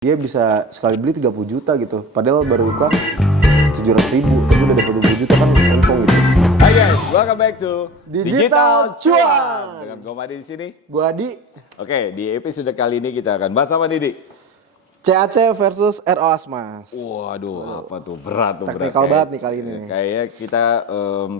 Dia bisa sekali beli 30 juta gitu. Padahal baru iklan 700.000, tapi udah dapat 20 juta kan untung gitu. Hai guys, welcome back to Digital Cuan. Dengan gue Madi di sini. Gua Adi, Oke, di episode kali ini kita akan bahas apa Didi? CAC versus ROAS Mas. Waduh, apa tuh berat tuh Teknikal berat. banget nih kali ini nih. Kayaknya kita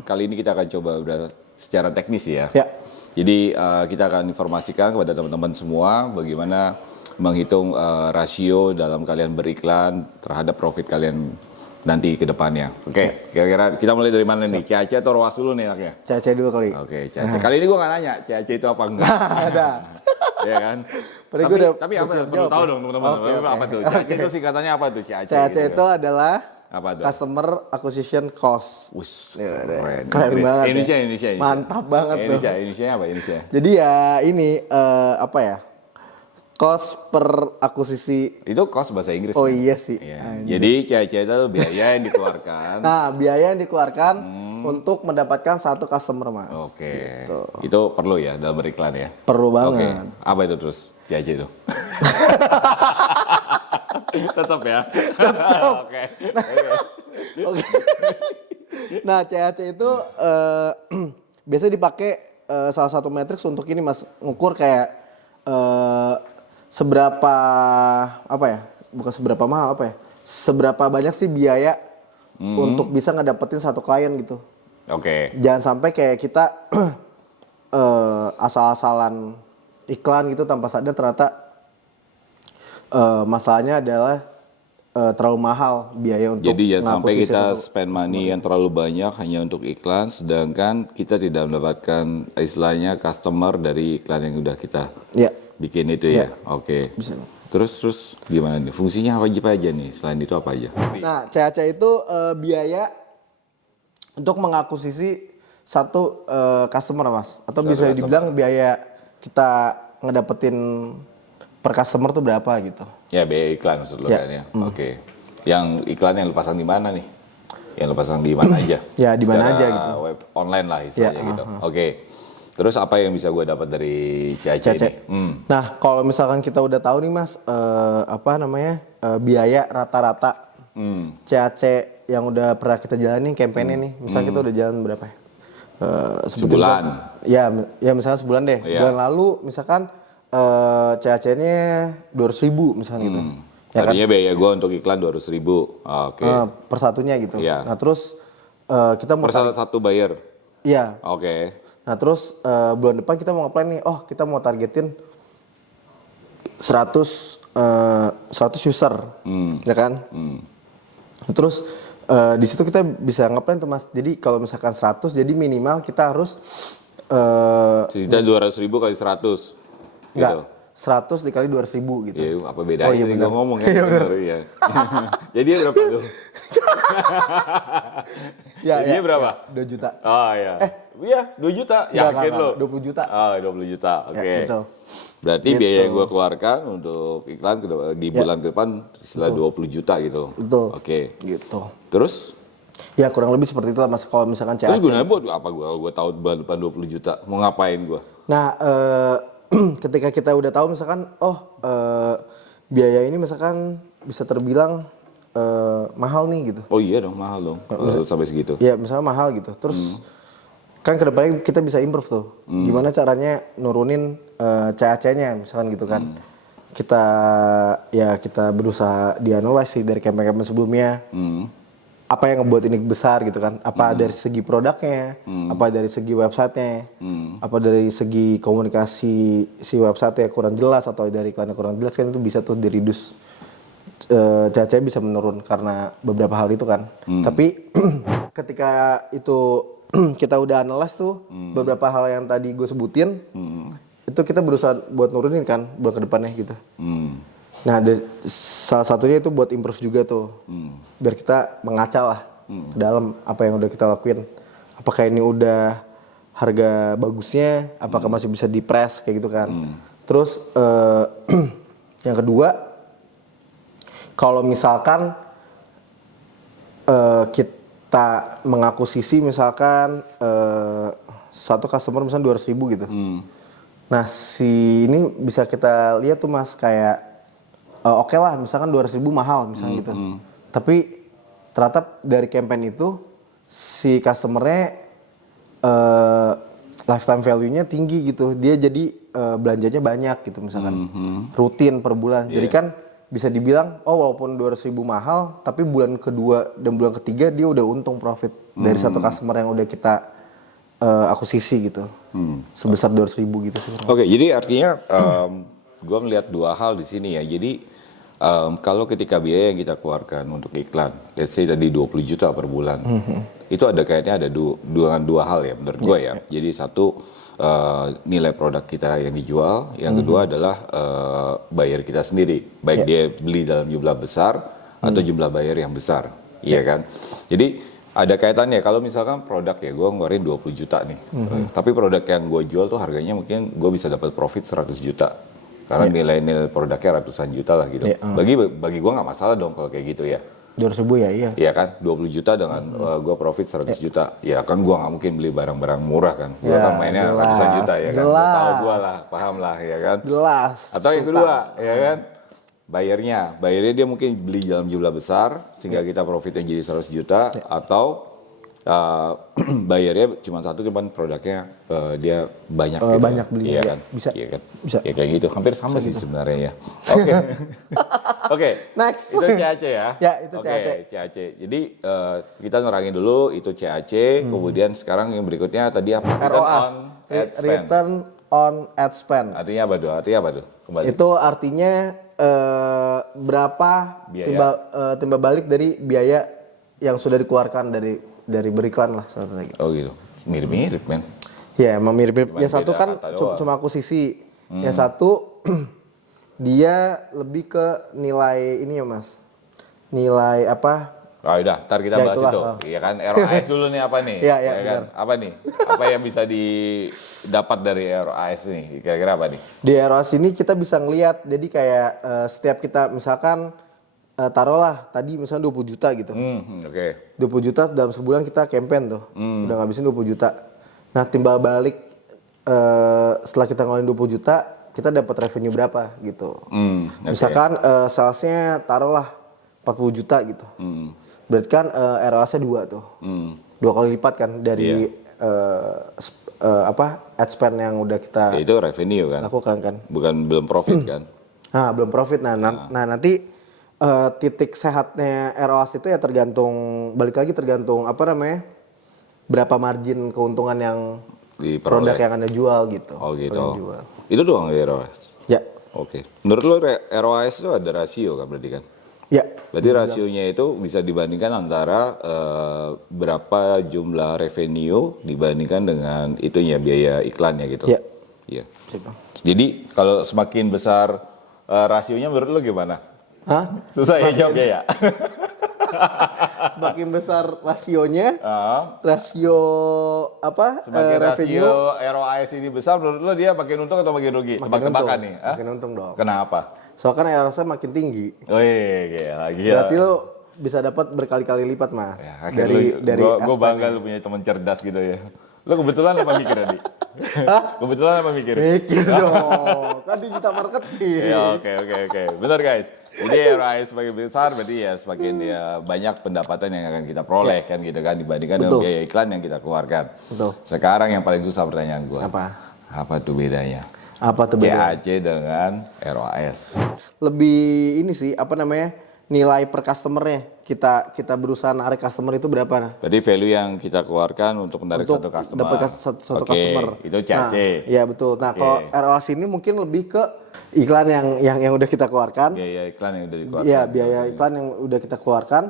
kali ini kita akan coba udah secara teknis ya. Ya. Jadi kita akan informasikan kepada teman-teman semua bagaimana menghitung rasio dalam kalian beriklan terhadap profit kalian nanti ke depannya. Oke, kira-kira kita mulai dari mana nih? CAC atau ROAS dulu nih anaknya? CAC dulu kali. Oke, CAC. Kali ini gue nggak nanya CAC itu apa enggak. Ada. Iya kan? Tapi apa perlu tahu dong teman-teman. Oke. Apa tuh? CAC itu singkatannya apa tuh CAC? CAC gitu itu kan? adalah Apa tuh? Customer Acquisition Cost. Wus, Keren Inggris. banget. Indonesia. Mantap banget tuh. Indonesia apa Indonesia? Jadi ya ini apa ya? Cost per akuisisi. Itu cost bahasa Inggris. Oh kan? iya sih. Iya. Jadi CAC itu biaya yang dikeluarkan. Nah, biaya yang dikeluarkan untuk mendapatkan satu customer, Mas. Oke. Gitu. Itu perlu ya dalam beriklan ya. Perlu Oke. banget. Apa itu terus CAC itu? Tetap ya. Oke. Oke. Nah, CAC itu biasanya dipakai salah satu matriks untuk ini, Mas, ngukur kayak seberapa apa ya? Bukan seberapa mahal apa ya? Seberapa banyak sih biaya untuk bisa ngedapetin satu klien gitu. Oke. Jangan sampai kayak kita asal-asalan iklan gitu tanpa sadar ternyata masalahnya adalah terlalu mahal biaya untuk Jadi ya sampai ngakuisisi kita satu spend money yang terlalu banyak hanya untuk iklan, sedangkan kita tidak mendapatkan istilahnya customer dari iklan yang udah kita ya. bikin itu ya. Oke. Bisa. Terus gimana nih? Fungsinya apa aja nih? Selain itu apa aja? Nah, CAC itu biaya untuk mengakuisisi satu customer, Mas. Atau Satu bisa customer. dibilang biaya kita ngedapetin per customer tuh berapa gitu. Ya biaya iklan maksud lo Ya. kan ya. Oke. Yang iklan yang lo pasang di mana nih? Yang lo pasang di mana aja? Ya, di mana Secara aja gitu. Web online lah istilahnya Ya, gitu. Oke. Terus apa yang bisa gue dapat dari CAC CAC. ini? Nah, kalau misalkan kita udah tahu nih, Mas, biaya rata-rata CAC yang udah pernah kita jalani campaign-nya nih. Misal kita udah jalan berapa ya? Sebutin Sebulan. Ya misalnya sebulan deh. Iya. Bulan lalu misalkan CAC-nya 200.000 misalnya gitu. Ya kan? Tadinya biaya gue untuk iklan 200.000. Oke. Per satunya gitu. Iya. Nah, terus kita mau Per satu buyer. Iya. Oke. Nah, terus bulan depan kita mau nge-plan nih, kita mau targetin 100 user. Ya kan? Nah, terus di situ kita bisa nge-plan tuh, Mas. Jadi kalau misalkan 100, jadi minimal kita harus Cerita 200.000 kali 100. enggak, 100 dikali 200.000 gitu. Ya, apa bedanya? Oh, iya Tadi benar. gue ngomong ya. Iya, benar. Iya. Jadi berapa tuh? Jadinya berapa? 2 juta. Oh iya. Iya, 2 juta. Yakin lo? 20 juta. Oh, 20 juta. Oke. Ya, betul. Berarti Gitu. biaya yang gue keluarkan untuk iklan di bulan ke depan setelah 20 juta gitu. Betul. Oke. Gitu. Terus? Ya kurang lebih seperti itu lah, Mas, kalau misalkan CAC. Terus gunanya buat apa gue? Gue tahu bulan depan 20 juta. Mau ngapain gue? Nah, ketika kita udah tahu misalkan, biaya ini misalkan bisa terbilang mahal nih gitu. Oh iya dong, mahal dong. Kalau sampai segitu. Ya misalnya mahal gitu. Terus kan kedepannya kita bisa improve tuh. Gimana caranya nurunin CAC-nya misalkan gitu kan. Kita berusaha dianalisis sih dari campaign-campaign sebelumnya. Apa yang ngebuat ini besar gitu kan. Apa dari segi produknya, apa dari segi websitenya, apa dari segi komunikasi si website kurang jelas atau dari iklannya kurang jelas kan itu bisa tuh di-reduce. CAC bisa menurun karena beberapa hal itu kan. Tapi ketika itu kita udah analyze tuh beberapa hal yang tadi gue sebutin, itu kita berusaha buat nurunin kan buat ke depannya gitu. Nah, salah satunya itu buat improve juga tuh. Biar kita mengaca lah ke dalam apa yang udah kita lakuin. Apakah ini udah harga bagusnya, apakah masih bisa di-press kayak gitu kan. Terus yang kedua, kalau misalkan kita mengakuisisi misalkan satu customer misalnya 200.000 gitu. Nah, si ini bisa kita lihat tuh, Mas, kayak oke lah misalkan 200.000 mahal misalkan gitu. Tapi ternyata dari campaign itu si customernya lifetime value-nya tinggi gitu. Dia jadi belanjanya banyak gitu misalkan. Rutin per bulan. Jadi kan bisa dibilang walaupun 200.000 mahal tapi bulan kedua dan bulan ketiga dia udah untung profit dari satu customer yang udah kita akuisisi gitu. Sebesar 200.000 gitu sih. Oke, jadi artinya gue melihat dua hal di sini ya. Jadi kalau ketika biaya yang kita keluarkan untuk iklan, let's say tadi 20 juta per bulan, itu ada kayaknya ada dua hal ya menurut gue ya. Jadi satu nilai produk kita yang dijual, yang kedua adalah buyer kita sendiri, baik dia beli dalam jumlah besar atau jumlah buyer yang besar, iya kan? Jadi ada kaitannya kalau misalkan produk ya gue ngeluarin 20 juta nih, tapi produk yang gue jual tuh harganya mungkin gue bisa dapat profit 100 juta. Karena nilai-nilai produknya ratusan juta lah gitu. Bagi gue nggak masalah dong kalau kayak gitu ya. 200.000 ya iya. Iya kan, 20 juta dengan gue profit 100 juta. Ya kan gue nggak mungkin beli barang-barang murah kan. Gue kan mainnya ratusan juta ya kan. Tahu gue lah, paham lah ya kan. Jelas. Atau yang kedua ya kan, bayarnya dia mungkin beli dalam jumlah besar sehingga kita profitnya jadi 100 juta. Atau bayarnya cuma satu, cuman produknya dia banyak gitu. Banyak beli iya kan? Bisa. Iya kan? Bisa. Ya kayak gitu, hampir sama sih sebenarnya ya. Oke. Oke. Next. Itu CAC ya? Ya, itu Oke, CAC. CAC. Jadi kita nerangin dulu itu CAC, kemudian sekarang yang berikutnya tadi apa? ROAS. Return on ad spend. Return on ad spend. Artinya apa tuh? Kembali. Itu artinya berapa timbal balik dari biaya yang sudah dikeluarkan dari beriklan lah satu lagi. Oh gitu. Mirip-mirip men. Ya, emang mirip-mirip. Cuman Yang satu beda kan kata doang. cuma akuisisi. Yang satu dia lebih ke nilai ini ya Mas. Nilai apa? Oh udah, ntar kita Ya, bahas itulah. itu. Iya kan, ROAS dulu nih apa nih? Iya, kan? benar. Apa nih? Apa yang bisa didapat dari ROAS nih? Kira-kira apa nih? Di ROAS ini kita bisa ngelihat. Jadi kayak setiap kita misalkan taruhlah tadi misalnya 20 juta gitu. Oke. 20 juta dalam sebulan kita campaign tuh. Udah ngabisin 20 juta. Nah, timbal balik setelah kita ngeluarin 20 juta, kita dapat revenue berapa gitu. Okay. Misalkan salesnya taruhlah 40 juta gitu. Berarti kan ROAS-nya 2 tuh. 2 kali lipat kan dari ad spend yang udah kita Ya, itu revenue kan? lakukan kan. Belum profit kan? Nah, belum profit. Nah, nanti titik sehatnya ROAS itu ya balik lagi tergantung berapa margin keuntungan yang Diperoleh. produk yang Anda jual gitu. Oh gitu. Produk yang jual. Itu doang ROAS? Ya. Oke. Menurut lo ROAS itu ada rasio kan berarti kan? Ya. Berarti rasionya itu bisa dibandingkan antara berapa jumlah revenue dibandingkan dengan itunya biaya iklannya gitu. Ya. Iya. Jadi kalau semakin besar rasionya menurut lo gimana? Hah? Susah ya jawabnya ya. Semakin besar rasionya, rasio Semakin revenue rasio ROAS ini besar, menurut lo dia makin untung atau makin rugi? Tebak-tebakan nih. Hah? Makin untung dong. Kenapa? Soalnya kan ROAS-nya makin tinggi. Wih, gila. Berarti lo bisa dapat berkali-kali lipat Mas. Ya, dari gue bangga lu punya teman cerdas gitu ya. Lo kebetulan apa mikir tadi? Kebetulan apa mikir? Mikir dong, kan digital marketing. Ya, oke. Benar guys. Jadi ROAS semakin besar berarti ya semakin banyak pendapatan yang akan kita peroleh kan gitu kan dibandingkan dengan biaya iklan yang kita keluarkan. Betul. Sekarang yang paling susah pertanyaan gue. Apa tuh bedanya? Apa tuh bedanya? CAC dengan ROAS. Lebih ini sih nilai per customernya. Kita berusaha narik customer itu berapa? Berarti value yang kita keluarkan untuk menarik satu customer. Dapat satu customer. Itu CAC. Iya betul. Nah, kalau ROAS ini mungkin lebih ke iklan yang udah kita keluarkan. Biaya iklan yang udah dikeluarkan. Iya, biaya iklan yang udah kita keluarkan.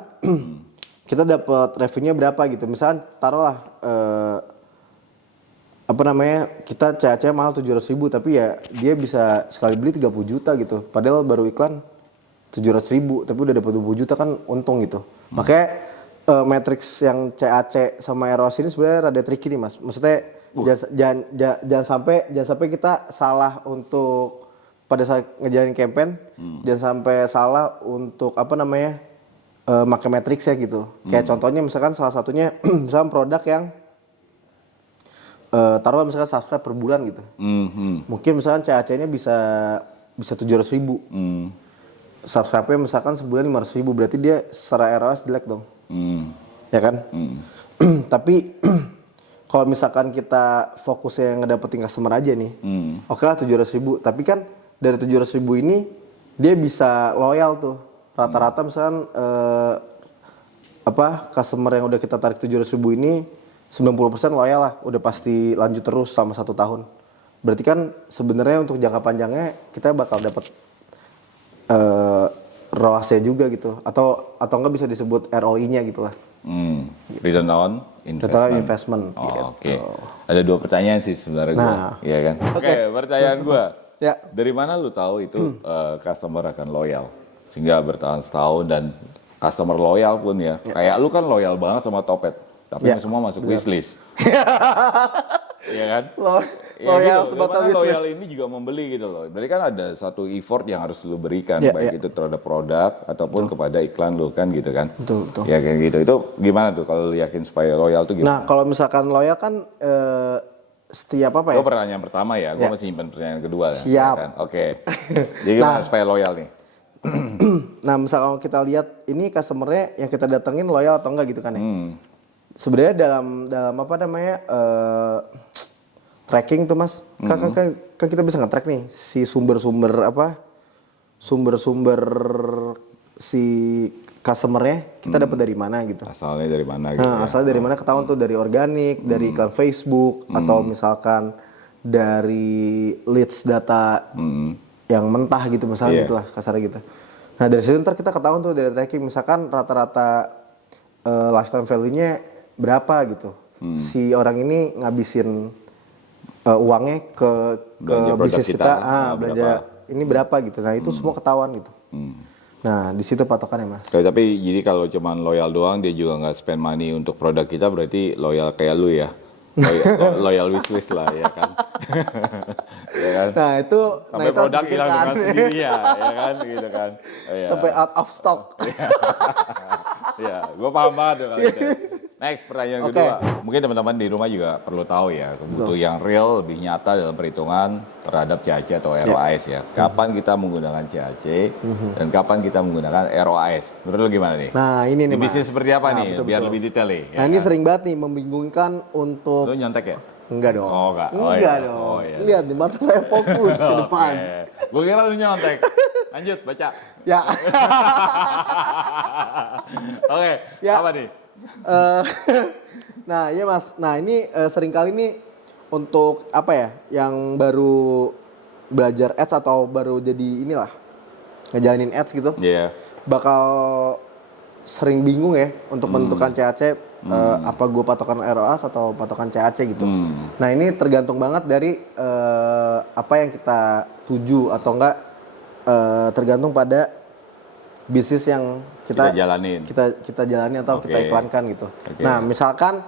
Kita dapat revenue berapa gitu. Misalnya taruhlah kita CAC mahal 700.000 tapi ya dia bisa sekali beli 30 juta gitu. Padahal baru iklan 700.000 tapi udah dapat 20 juta kan untung gitu. Makanya matriks yang CAC sama ROAS ini sebenarnya rada tricky nih Mas. Maksudnya jangan sampai kita salah untuk pada saat ngejalanin campaign, jangan sampai salah untuk pakai matriksnya gitu. Kayak contohnya misalkan salah satunya misalkan produk yang taruhlah misalkan subscribe per bulan gitu. Mungkin misalkan CAC-nya bisa 700.000. subscribe-nya misalkan sebulan 500.000, berarti dia secara ROAS jelek dong. Ya kan? Tapi kalau misalkan kita fokusnya ngedapetin customer aja nih, oke lah 700.000. Tapi kan dari 700.000 ini dia bisa loyal tuh. Rata-rata misalkan customer yang udah kita tarik 700.000 ini 90% loyal lah, udah pasti lanjut terus selama 1 tahun. Berarti kan sebenarnya untuk jangka panjangnya kita bakal dapat ROAS-nya juga gitu, atau enggak bisa disebut ROI-nya gitu lah. Return on investment. Gitu. Oke. Ada 2 pertanyaan sih sebenarnya gue, ya kan? Oke, pertanyaan gue. Ya. Dari mana lu tahu itu customer akan loyal sehingga bertahan setahun, dan customer loyal pun ya. Kayak lu kan loyal banget sama Topet, tapi semua masuk wishlist. Iya kan? Loyal gitu. sebatas Loyal bisnis. ini juga membeli gitu loh. Berarti kan ada satu effort yang harus lu berikan, baik itu terhadap produk ataupun kepada iklan lu kan gitu kan. Betul. Ya kayak gitu. Itu gimana tuh kalau lu yakin supaya loyal tuh gimana? Nah, kalau misalkan loyal kan setiap apa ya? Itu pertanyaan pertama ya, gue masih simpan pertanyaan kedua ya. Siap. Kan? Oke. Jadi gimana supaya loyal nih? Nah, misalkan kita lihat ini customer-nya yang kita datengin loyal atau enggak gitu kan ya. Sebenarnya dalam apa namanya tracking tuh Mas. Kan kita bisa nge-track nih si sumber-sumber si customer-nya kita dapat dari mana gitu. Asalnya dari mana gitu. Nah, asalnya dari mana ketahuan tuh, dari organik, dari iklan Facebook, atau misalkan dari leads data yang mentah gitu misalnya gitulah kasarnya gitu. Nah, dari situ ntar kita ketahuan tuh dari tracking misalkan rata-rata lifetime value-nya berapa gitu. Si orang ini ngabisin uangnya ke bisnis kita, belanja ini berapa gitu. Nah, itu semua ketahuan gitu. Nah, di situ patokannya Mas. Tapi jadi kalau cuman loyal doang, dia juga nggak spend money untuk produk kita, berarti loyal kayak lu ya. Loyal wishlist lah ya kan. Ya kan? Nah, itu sampai produk hilang dengan sendirinya ya kan gitu kan. Sampai out of stock. Ya, gue paham banget tuh kalau itu. Next, pertanyaan kedua. Mungkin teman-teman di rumah juga perlu tahu ya, butuh yang real, lebih nyata dalam perhitungan terhadap CAC atau ROAS ya. Kapan kita menggunakan CAC dan kapan kita menggunakan ROAS? Menurut lu gimana nih? Nah, ini nih Di bisnis seperti apa nih? Biar lebih detail nih. Nah, ini sering banget nih membingungkan untuk... Lu nyontek ya? Enggak dong. Oh, enggak. Enggak dong. Lihat di mata saya fokus ke depan. Gue kira lu nyontek. Lanjut, baca. Ya. Oke, apa nih? Nah, iya Mas. Nah, ini seringkali nih untuk apa ya, yang baru belajar ads atau baru jadi inilah ngejalanin ads gitu. Iya. Bakal sering bingung ya untuk menentukan CAC, apa gue patokan ROAS atau patokan CAC gitu. Nah, ini tergantung banget dari apa yang kita tuju atau enggak, tergantung pada bisnis yang kita jalanin. Kita jalani atau kita iklankan gitu. Nah, misalkan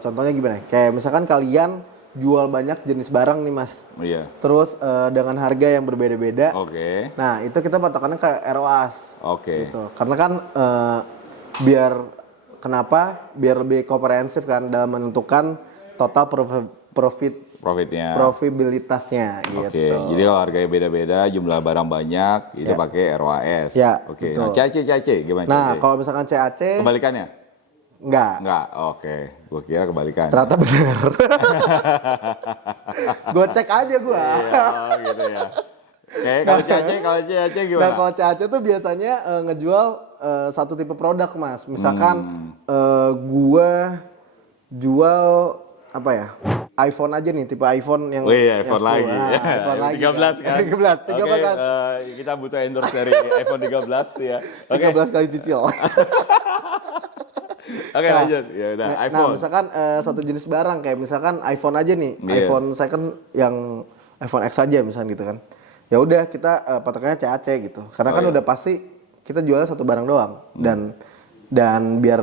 contohnya gimana? Kayak misalkan kalian jual banyak jenis barang nih Mas. Iya. Terus dengan harga yang berbeda-beda. Oke. Nah, itu kita patokannya ke ROAS. Oke. Gitu. Karena kan kenapa? Biar lebih komprehensif kan dalam menentukan total profitabilitasnya gitu. Oke. Jadi kalau harganya beda-beda, jumlah barang banyak, itu pakai ROAS. Ya. Oke. Betul. Nah, CAC gimana? Nah, CAC? kalau misalkan CAC Kebalikannya? enggak. Oke. Gue kira kebalikan. Ternyata benar. Gue cek aja gue. Iya, gitu ya. Oke, kalau CAC gimana? Nah, kalau CAC tuh biasanya ngejual satu tipe produk Mas. Misalkan gue jual apa ya? iPhone aja nih, tipe iPhone yang... iPhone lagi. iPhone lagi 13 kan? 13 Oke, kan? kita butuh endorse dari iPhone 13 ya. 13 kali cicil. Oke, lanjut. Ya udah, iPhone. Nah, misalkan satu jenis barang kayak misalkan iPhone aja nih, iPhone second yang iPhone X aja misalkan gitu kan. Ya udah kita patokannya CAC gitu. Karena kan udah pasti kita jualnya satu barang doang dan biar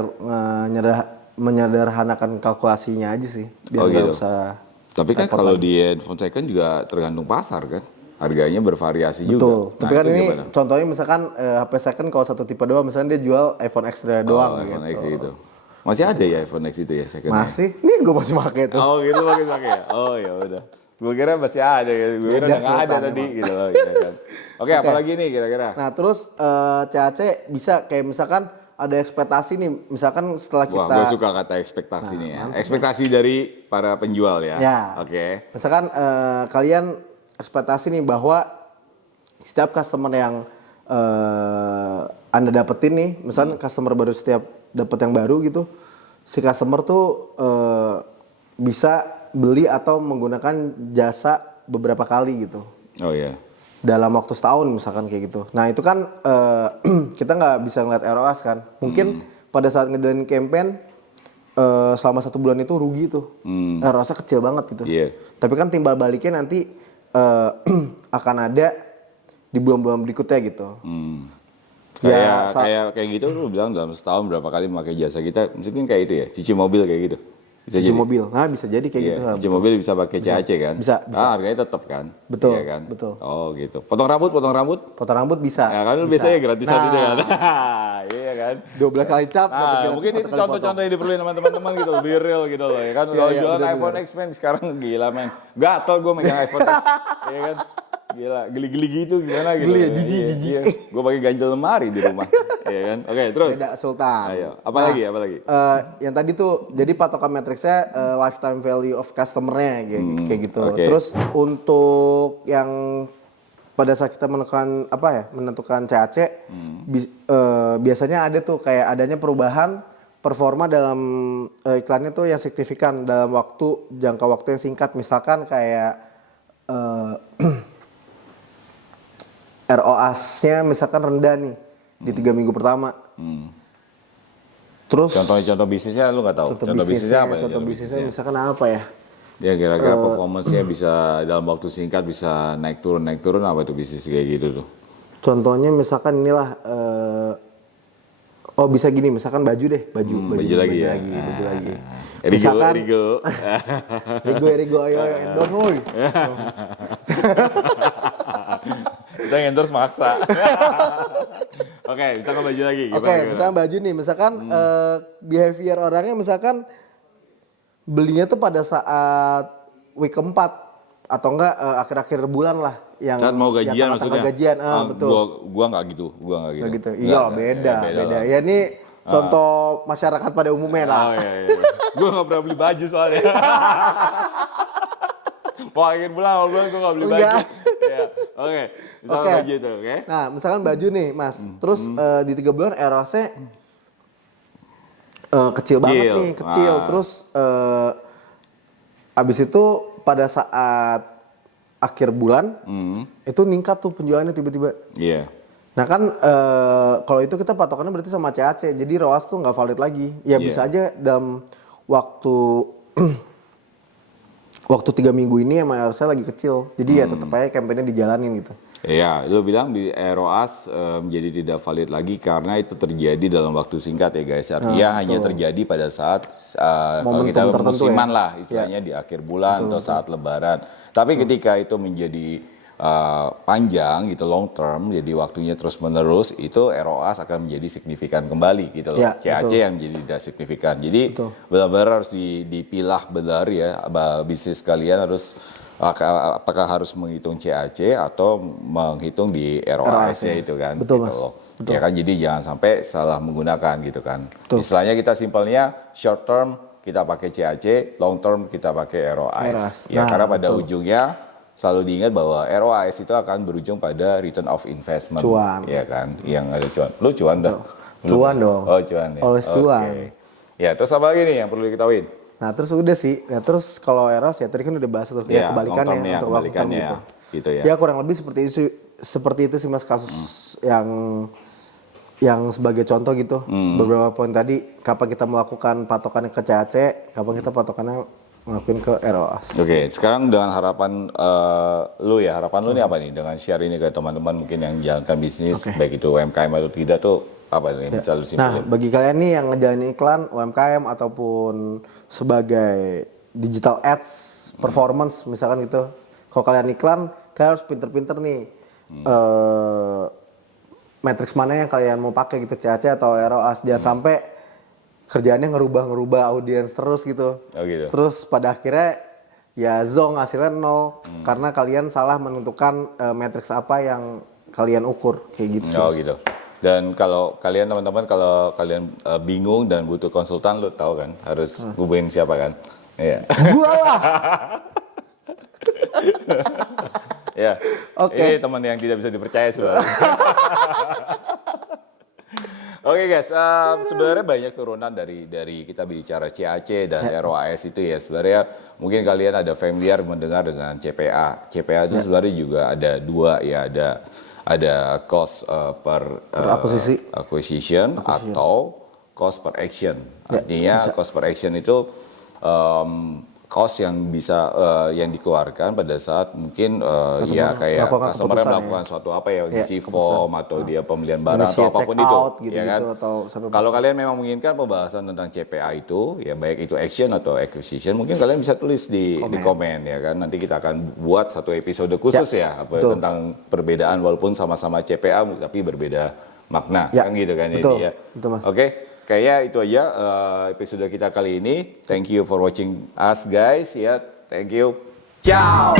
menyederhanakan kalkulasinya aja sih. Biar nggak usah. Tapi kan kalau di handphone second juga tergantung pasar kan. Harganya bervariasi juga. Betul. Nah, tapi kan ini gimana? contohnya misalkan HP second kalau satu tipe doang, misalnya dia jual iPhone X doang iPhone gitu. X gitu. Masih ada ya iPhone X itu ya second? Masih? Nih gue masih pakai tuh. Oh gitu pakai ya. Oh ya udah. Gue kira masih ada, gue kira udah nggak ada tadi gitu loh. Gitu kan. Oke, apalagi nih kira-kira? Nah terus CAC bisa kayak misalkan ada ekspektasi nih, misalkan setelah Wah, kita gue suka kata ekspektasi nih ya. Ekspektasi dari para penjual ya. ya, Oke. misalkan kalian ekspektasi nih bahwa setiap customer yang Anda dapetin nih, misalkan customer baru setiap dapet yang baru gitu, si customer tuh bisa beli atau menggunakan jasa beberapa kali gitu. Oh iya. Dalam waktu setahun misalkan kayak gitu. Nah itu kan kita nggak bisa ngeliat ROAS kan. Mungkin pada saat ngejalanin campaign selama 1 bulan itu rugi tuh. ROAS-nya kecil banget gitu. Iya. Tapi kan timbal baliknya nanti akan ada di bulan-bulan berikutnya gitu. Kayak gitu lu bilang dalam setahun berapa kali memakai jasa kita, mungkin kayak itu ya, cuci mobil kayak gitu. Bisa Cuci jadi. mobil. Nah bisa jadi kayak Iya, gitu. cuci mobil bisa pakai CAC kan? Bisa. Harganya tetap kan? Betul, Iya kan? betul. Oh gitu. Potong rambut? Potong rambut bisa. Ya kan lu Bisa. biasanya gratisan Nah, itu kan? Iya kan? 12 kali cap dapat Nah, gratis mungkin 1 itu kali contoh-contoh yang diperluin sama teman-teman gitu, be real gitu loh ya kan. Kalau iya, jualan benar-benar. iPhone X men sekarang gila men. Gatel gue megang iPhone X, ya kan. Gila, geli-geli gitu gimana gitu. Geli ya, jijik. Gue pakai ganjel lemari di rumah, ya kan. Oke, terus. Beda Sultan. Ayo, apa lagi? Yang tadi tuh jadi patokan matriksnya lifetime value of customer-nya kayak gitu. oke. Terus untuk yang pada saat kita menentukan CAC biasanya ada tuh kayak adanya perubahan performa dalam iklannya tuh yang signifikan dalam jangka waktu yang singkat, misalkan kayak ROAS-nya misalkan rendah nih di 3 minggu pertama. Terus Contoh bisnisnya lu nggak tahu? Contoh bisnisnya apa? Contoh bisnisnya misalkan apa ya? Ya kira-kira performance-nya bisa dalam waktu singkat bisa naik turun apa tuh bisnis kayak gitu tuh? Contohnya misalkan inilah bisa gini, misalkan baju lagi. Misalkan Erigo ayo endon woi. Kita endorse maksa. Oke, misalkan baju lagi. Oke, misalkan baju nih, misalkan behavior orangnya misalkan belinya tuh pada saat week keempat atau enggak akhir-akhir bulan lah yang kan mau gajian maksudnya. Gajian, betul. Gua nggak gitu. Nggak gitu. Iya, beda. Ya ini contoh masyarakat pada umumnya lah. Oh iya. Gua nggak pernah beli baju soalnya. Mau akhir bulan gue nggak beli baju. Ya. Oke, misalkan baju itu, oke? Nah, misalkan baju nih, Mas. Terus di 3 bulan ROAS-nya kecil banget nih, kecil. Terus abis itu pada saat akhir bulan itu meningkat tuh penjualannya tiba-tiba. Iya. Nah kan kalau itu kita patokannya berarti sama CAC, jadi ROAS tuh nggak valid lagi. Ya bisa aja dalam waktu 3 minggu ini emang ROAS-nya lagi kecil, jadi ya tetap aja kampanye dijalanin gitu. Iya, lu bilang di ROAS menjadi tidak valid lagi karena itu terjadi dalam waktu singkat ya guys. Artinya hanya terjadi pada saat kalau kita musiman ya. Lah istilahnya di akhir bulan atau saat lebaran. Tapi ketika itu menjadi panjang gitu, long term, jadi waktunya terus menerus, itu ROAS akan menjadi signifikan kembali gitu loh. Ya, CAC yang jadi tidak signifikan. Jadi benar-benar harus dipilah benar ya, bisnis kalian harus apakah harus menghitung CAC atau menghitung di ROAS-nya itu kan. Betul, gitu Mas. loh. Betul. Ya kan, jadi jangan sampai salah menggunakan gitu kan. Istilahnya kita simpelnya short term kita pakai CAC, long term kita pakai ROAS. Ya karena pada ujungnya selalu diingat bahwa ROAS itu akan berujung pada return of investment. Cuan. Ya kan, yang ada cuan. Lu cuan dah. Cuan dong. Oh cuan ya. Always cuan. Ya terus apa lagi nih yang perlu diketahuin? Nah terus udah sih, terus kalau ROAS ya tadi kan udah bahas tuh ya kebalikannya untuk long term gitu. Ya kurang lebih seperti itu sih Mas, kasus yang sebagai contoh gitu. Beberapa poin tadi, kapan kita melakukan patokannya ke CAC, kapan kita patokannya ngelakuin ke ROAS. Oke, sekarang dengan harapan lu nih apa nih dengan share ini ke teman-teman mungkin yang menjalankan bisnis baik itu UMKM atau tidak tuh apa nih bisa lu simpulin? Nah, bagi kalian nih yang ngejalanin iklan UMKM ataupun sebagai digital ads performance misalkan gitu. Kalau kalian iklan, kalian harus pinter-pinter nih. Matriks mana yang kalian mau pakai gitu, CAC atau ROAS. Jangan sampai kerjaannya ngerubah audiens terus gitu. Oh gitu. Terus pada akhirnya ya zong hasilnya 0 karena kalian salah menentukan matriks apa yang kalian ukur kayak gitu. Oh gitu. Dan kalau kalian teman-teman kalau kalian bingung dan butuh konsultan, lu tahu kan harus hubungin siapa kan? Iya. Gua lah. Ya. Oke. Ini teman yang tidak bisa dipercaya sebenarnya. Oke guys, sebenarnya banyak turunan dari kita bicara CAC dan ROAS itu ya. Sebenarnya mungkin kalian ada familiar mendengar dengan CPA. CPA itu sebenarnya juga ada dua ya, ada cost per acquisition atau cost per action. Artinya cost per action itu cost yang bisa yang dikeluarkan pada saat mungkin ya kayak customer melakukan suatu apa ya, ngisi form atau dia pembelian barang atau apapun itu, gitu, ya kan? Kalau gitu, kalian memang menginginkan pembahasan tentang CPA itu, ya baik itu action atau acquisition, mungkin kalian bisa tulis di komen ya kan. Nanti kita akan buat satu episode khusus tentang perbedaan walaupun sama-sama CPA tapi berbeda makna, kan gitu kan ini ya. Oke. Kayaknya itu aja episode kita kali ini. Thank you for watching us guys ya. Thank you. Ciao.